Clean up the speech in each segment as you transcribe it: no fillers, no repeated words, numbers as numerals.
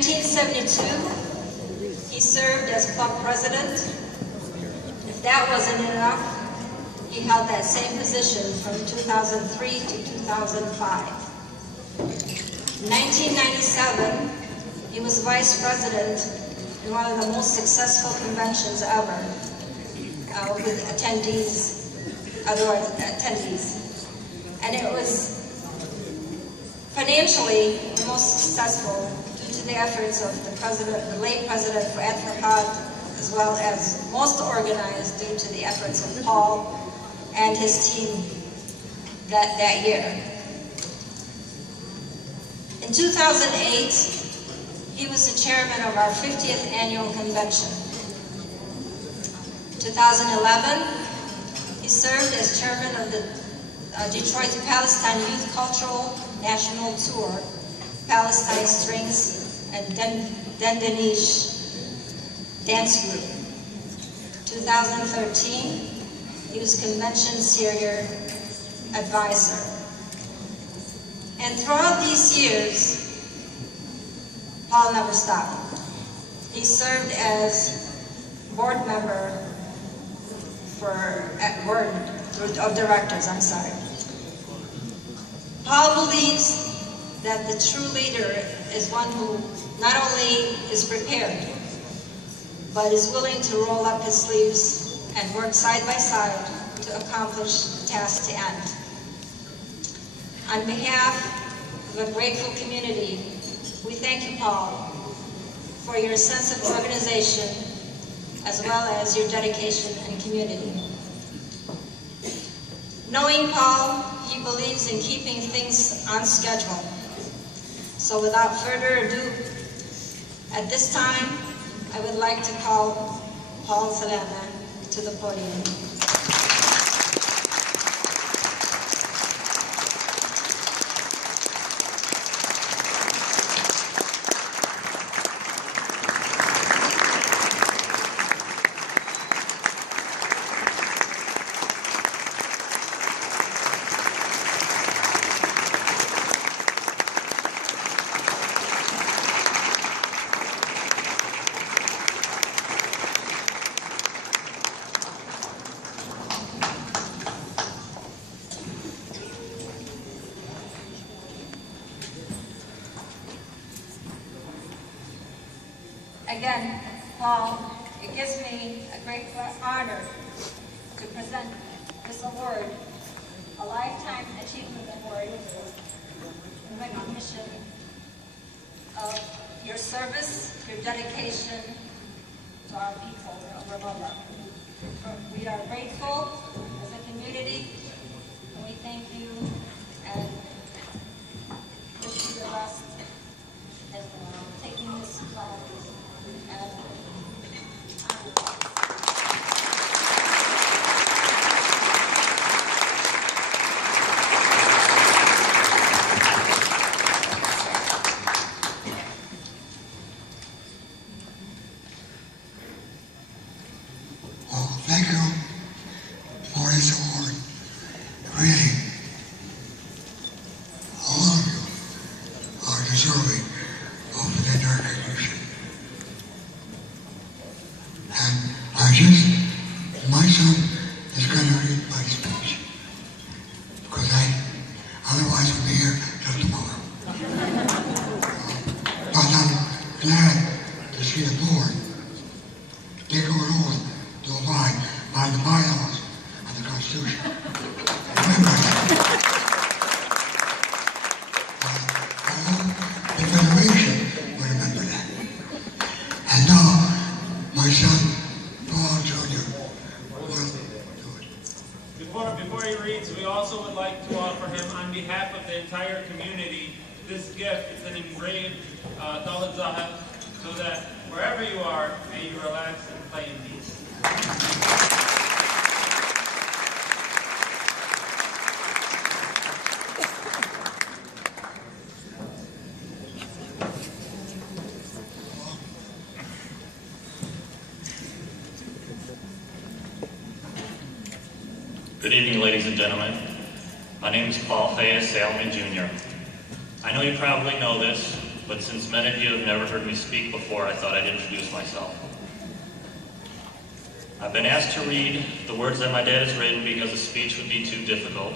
1972, he served as club president. If that wasn't enough, he held that same position from 2003 to 2005. In 1997, he was vice president in one of the most successful conventions ever, with attendees. And it was financially the most successful due to the efforts of the late President Fuad Farhad, as well as most organized due to the efforts of Paul and his team that year. In 2008, he was the chairman of our 50th annual convention. 2011, he served as chairman of the Detroit Palestine Youth Cultural National Tour, Palestine Strings and Dendenish Dance Group. 2013, he was Convention Senior Advisor. And throughout these years, Paul never stopped. He served as board member of directors, Paul believes that the true leader is one who not only is prepared, but is willing to roll up his sleeves and work side by side to accomplish the task to end. On behalf of a grateful community, we thank you, Paul, for your sense of organization as well as your dedication and community. Knowing Paul, he believes in keeping things on schedule. So without further ado, at this time, I would like to call Paul Salamy to the podium. Again, Paul, it gives me a great honor to present this award, a Lifetime Achievement Award, in recognition of your service, your dedication to our people of Ramallah. We are grateful as a community, and we thank you and wish you the best in taking this class. Thank you for this award. Really, all of you are deserving of that recognition. And my son is going to read my speech, because otherwise I'll be here till tomorrow. But I'm glad to see the board take an oath to abide by the bylaws of the Constitution. Remember that. I hope the Federation will remember that. And now, my son, Paul Jr. will do it. Before he reads, we also would like to offer him, on behalf of the entire community, this gift. It's an engraved Dalit Zahab, so that wherever you are, may you relax and play in peace. Good evening, ladies and gentlemen. My name is Paul Salamy Jr. I know you probably know this, but since many of you have never heard me speak before, I thought I'd introduce myself. I've been asked to read the words that my dad has written because a speech would be too difficult.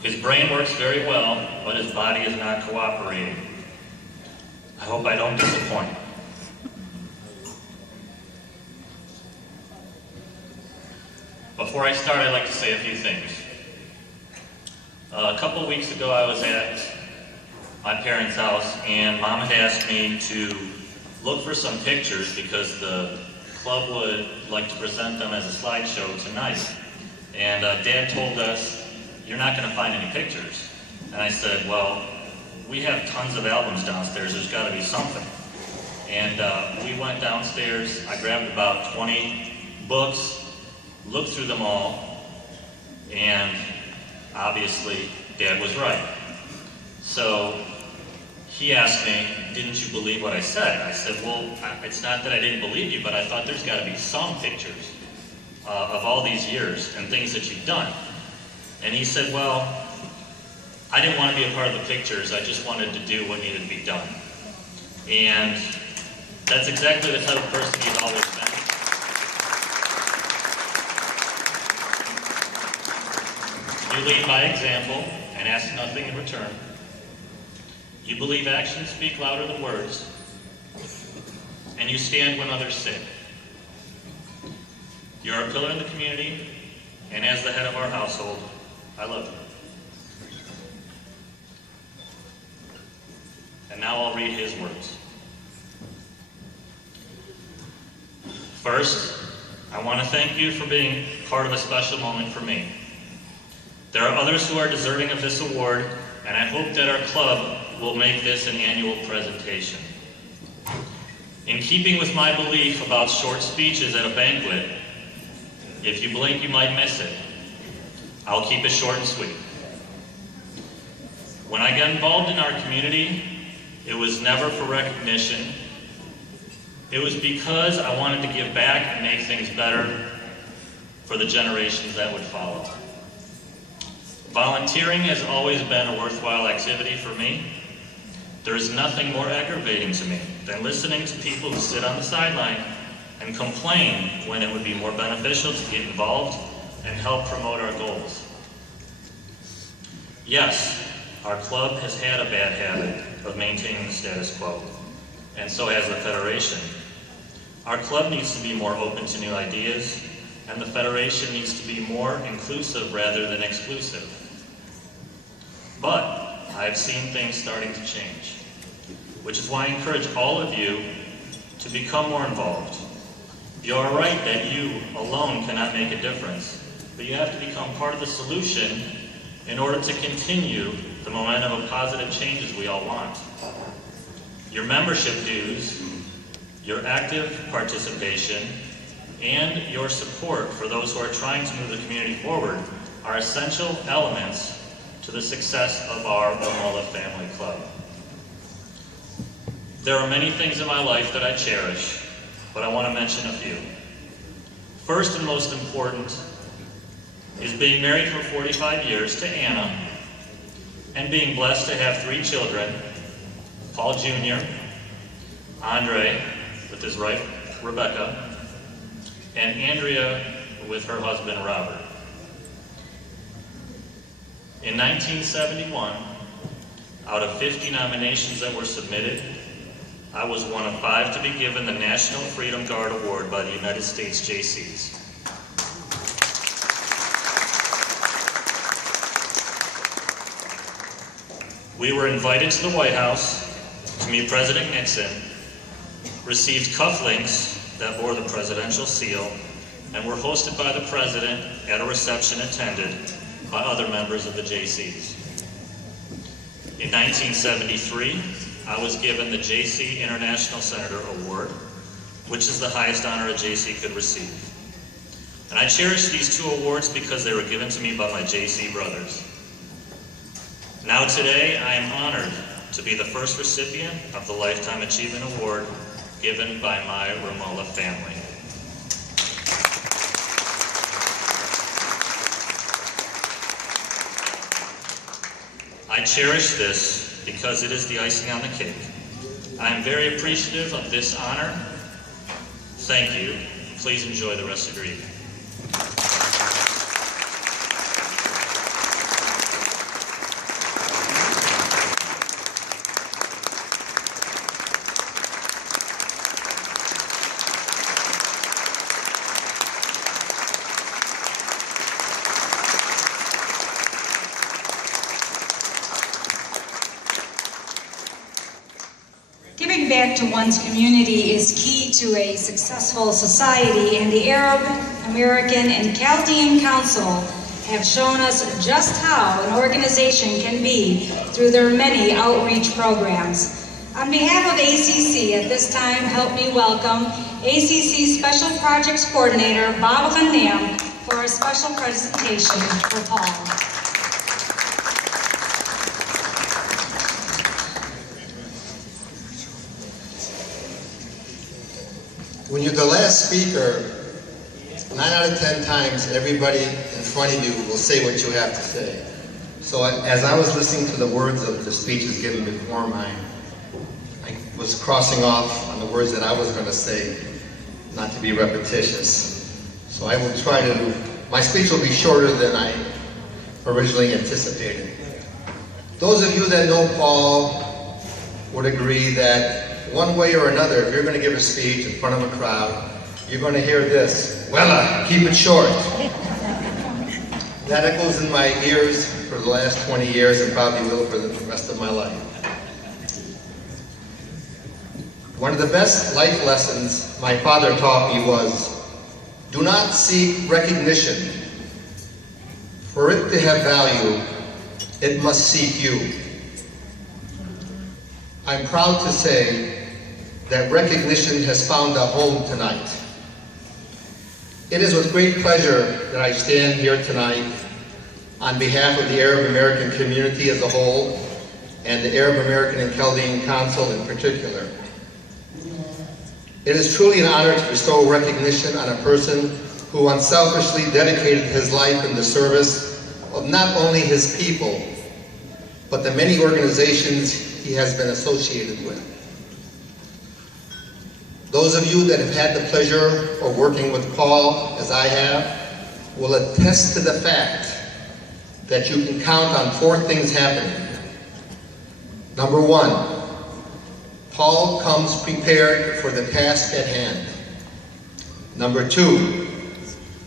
His brain works very well, but his body is not cooperating. I hope I don't disappoint. Before I start, I'd like to say a few things. A couple of weeks ago, I was at my parents' house, and Mom had asked me to look for some pictures because the club would like to present them as a slideshow tonight. And Dad told us, "You're not going to find any pictures." And I said, "Well, we have tons of albums downstairs. There's got to be something." And we went downstairs. I grabbed about 20 books, looked through them all, and obviously Dad was right. So he asked me, "Didn't you believe what I said?" I said, "Well, it's not that I didn't believe you, but I thought there's got to be some pictures of all these years and things that you've done." And he said, "Well, I didn't want to be a part of the pictures. I just wanted to do what needed to be done." And that's exactly the type of person he's always been. You lead by example and ask nothing in return. You believe actions speak louder than words, and you stand when others sit. You're a pillar in the community, and as the head of our household, I love you. And now I'll read his words. First, I want to thank you for being part of a special moment for me. There are others who are deserving of this award, and I hope that our club will make this an annual presentation. In keeping with my belief about short speeches at a banquet, if you blink, you might miss it. I'll keep it short and sweet. When I got involved in our community, it was never for recognition. It was because I wanted to give back and make things better for the generations that would follow. Volunteering has always been a worthwhile activity for me. There is nothing more aggravating to me than listening to people who sit on the sideline and complain when it would be more beneficial to get involved and help promote our goals. Yes, our club has had a bad habit of maintaining the status quo, and so has the Federation. Our club needs to be more open to new ideas, and the Federation needs to be more inclusive rather than exclusive. But I've seen things starting to change, which is why I encourage all of you to become more involved. You are right that you alone cannot make a difference, but you have to become part of the solution in order to continue the momentum of positive changes we all want. Your membership dues, your active participation, and your support for those who are trying to move the community forward are essential elements to the success of our Ramallah Family Club. There are many things in my life that I cherish, but I want to mention a few. First and most important is being married for 45 years to Anna and being blessed to have 3 children, Paul Jr., Andre with his wife Rebecca, and Andrea with her husband Robert. In 1971, out of 50 nominations that were submitted, I was one of 5 to be given the National Freedom Guard Award by the United States JCs. We were invited to the White House to meet President Nixon, received cufflinks that bore the presidential seal, and were hosted by the President at a reception attended by other members of the JCs. In 1973, I was given the JC International Senator Award, which is the highest honor a JC could receive. And I cherish these 2 awards because they were given to me by my JC brothers. Now today, I am honored to be the first recipient of the Lifetime Achievement Award given by my Ramallah family. I cherish this because it is the icing on the cake. I am very appreciative of this honor. Thank you. Please enjoy the rest of your evening. Giving back to one's community is key to a successful society, and the Arab, American, and Chaldean Council have shown us just how an organization can be through their many outreach programs. On behalf of ACC, at this time, help me welcome ACC Special Projects Coordinator Bob Ghanem for a special presentation for Paul. When you're the last speaker, 9 out of 10 times, everybody in front of you will say what you have to say. So as I was listening to the words of the speeches given before mine, I was crossing off on the words that I was going to say, not to be repetitious. So I will try to, my speech will be shorter than I originally anticipated. Those of you that know Paul would agree that one way or another, if you're going to give a speech in front of a crowd, you're going to hear this, "Wella, keep it short." That echoes in my ears for the last 20 years and probably will for the rest of my life. One of the best life lessons my father taught me was, do not seek recognition. For it to have value, it must seek you. I'm proud to say that recognition has found a home tonight. It is with great pleasure that I stand here tonight on behalf of the Arab American community as a whole and the Arab American and Chaldean Council in particular. It is truly an honor to bestow recognition on a person who unselfishly dedicated his life in the service of not only his people, but the many organizations he has been associated with. Those of you that have had the pleasure of working with Paul, as I have, will attest to the fact that you can count on 4 things happening. Number 1, Paul comes prepared for the task at hand. Number 2,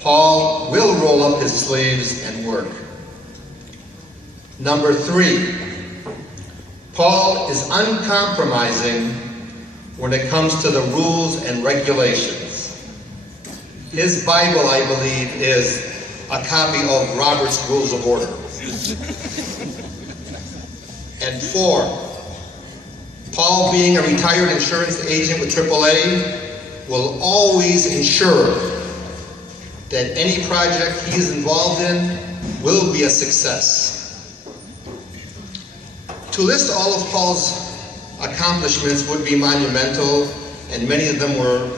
Paul will roll up his sleeves and work. Number 3, Paul is uncompromising when it comes to the rules and regulations. His Bible, I believe, is a copy of Robert's Rules of Order. And 4, Paul, being a retired insurance agent with AAA, will always ensure that any project he is involved in will be a success. To list all of Paul's accomplishments would be monumental, and many of them were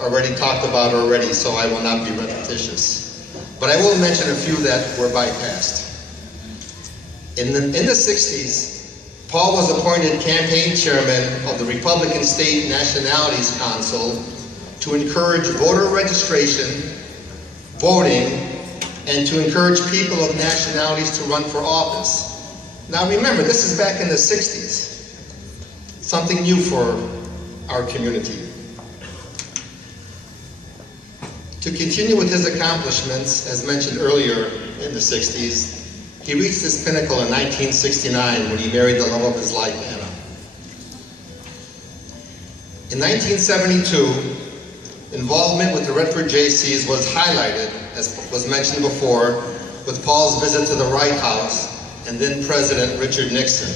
already talked about already, so I will not be repetitious. But I will mention a few that were bypassed. In the 60s, Paul was appointed campaign chairman of the Republican State Nationalities Council to encourage voter registration, voting, and to encourage people of nationalities to run for office. Now remember, this is back in the 60s. Something new for our community. To continue with his accomplishments, as mentioned earlier in the 60s, he reached his pinnacle in 1969 when he married the love of his life, Anna. In 1972, involvement with the Redford JCs was highlighted, as was mentioned before, with Paul's visit to the White House and then President Richard Nixon.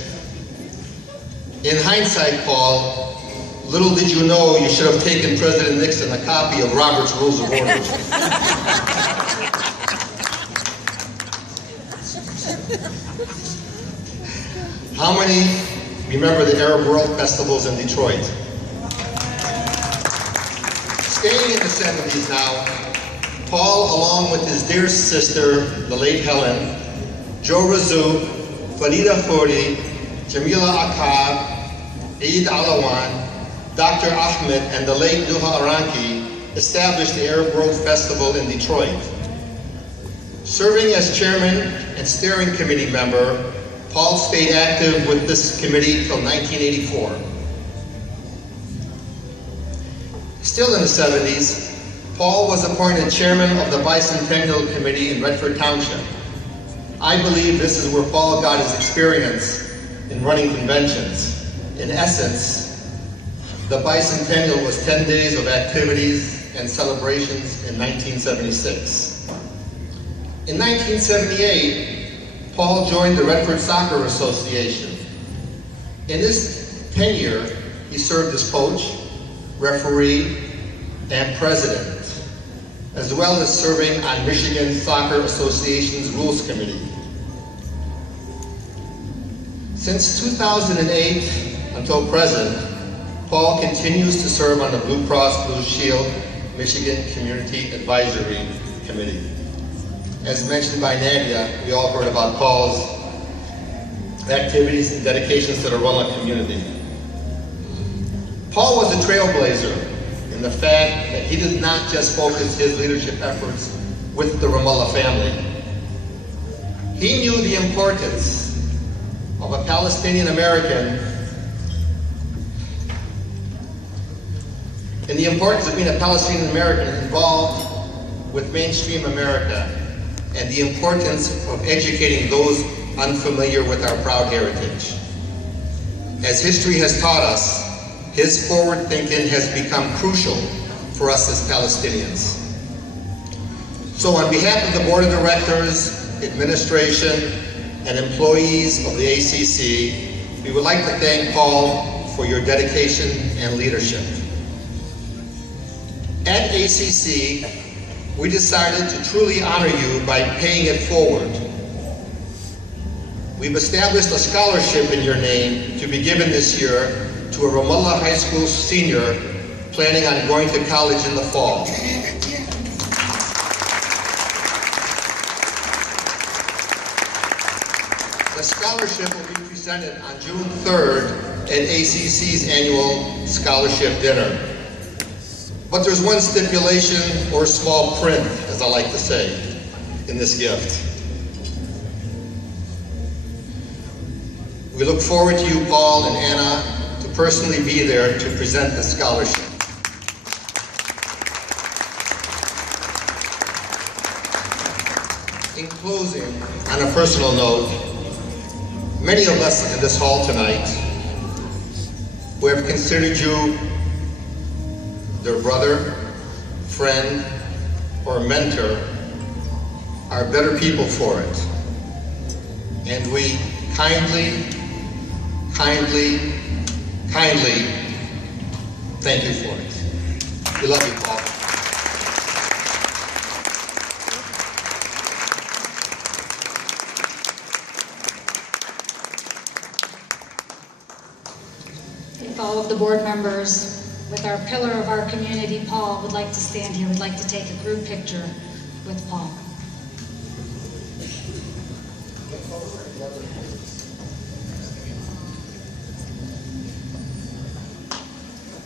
In hindsight, Paul, little did you know you should have taken President Nixon a copy of Robert's Rules of Order. How many remember the Arab World Festivals in Detroit? Staying in the 70s now, Paul, along with his dear sister, the late Helen, Joe Razou, Farida Khoury, Jamila Akkad, Eid Alawan, Dr. Ahmed, and the late Nuha Aranki established the Arab World Festival in Detroit. Serving as chairman and steering committee member, Paul stayed active with this committee till 1984. Still in the 70s, Paul was appointed chairman of the Bicentennial Committee in Redford Township. I believe this is where Paul got his experience in running conventions. In essence, the Bicentennial was 10 days of activities and celebrations in 1976. In 1978, Paul joined the Redford Soccer Association. In his tenure, he served as coach, referee, and president, as well as serving on Michigan Soccer Association's Rules Committee. Since 2008 until present, Paul continues to serve on the Blue Cross Blue Shield Michigan Community Advisory Committee. As mentioned by Nadia, we all heard about Paul's activities and dedications to the Ramallah community. Paul was a trailblazer in the fact that he did not just focus his leadership efforts with the Ramallah family. He knew the importance of a Palestinian American and the importance of being a Palestinian American involved with mainstream America, and the importance of educating those unfamiliar with our proud heritage. As history has taught us, his forward thinking has become crucial for us as Palestinians. So on behalf of the Board of Directors, administration, and employees of the ACC, we would like to thank Paul for your dedication and leadership. At ACC, we decided to truly honor you by paying it forward. We've established a scholarship in your name to be given this year to a Ramallah High School senior planning on going to college in the fall. The scholarship will be presented on June 3rd at ACC's annual scholarship dinner. But there's one stipulation, or small print, as I like to say, in this gift. We look forward to you, Paul and Anna, to personally be there to present the scholarship. In closing, on a personal note, many of us in this hall tonight who have considered you their brother, friend, or mentor are better people for it. And we kindly thank you for it. We love you, Paul. If all of the board members, with our pillar of our community, Paul, would like to stand here, would like to take a group picture with Paul.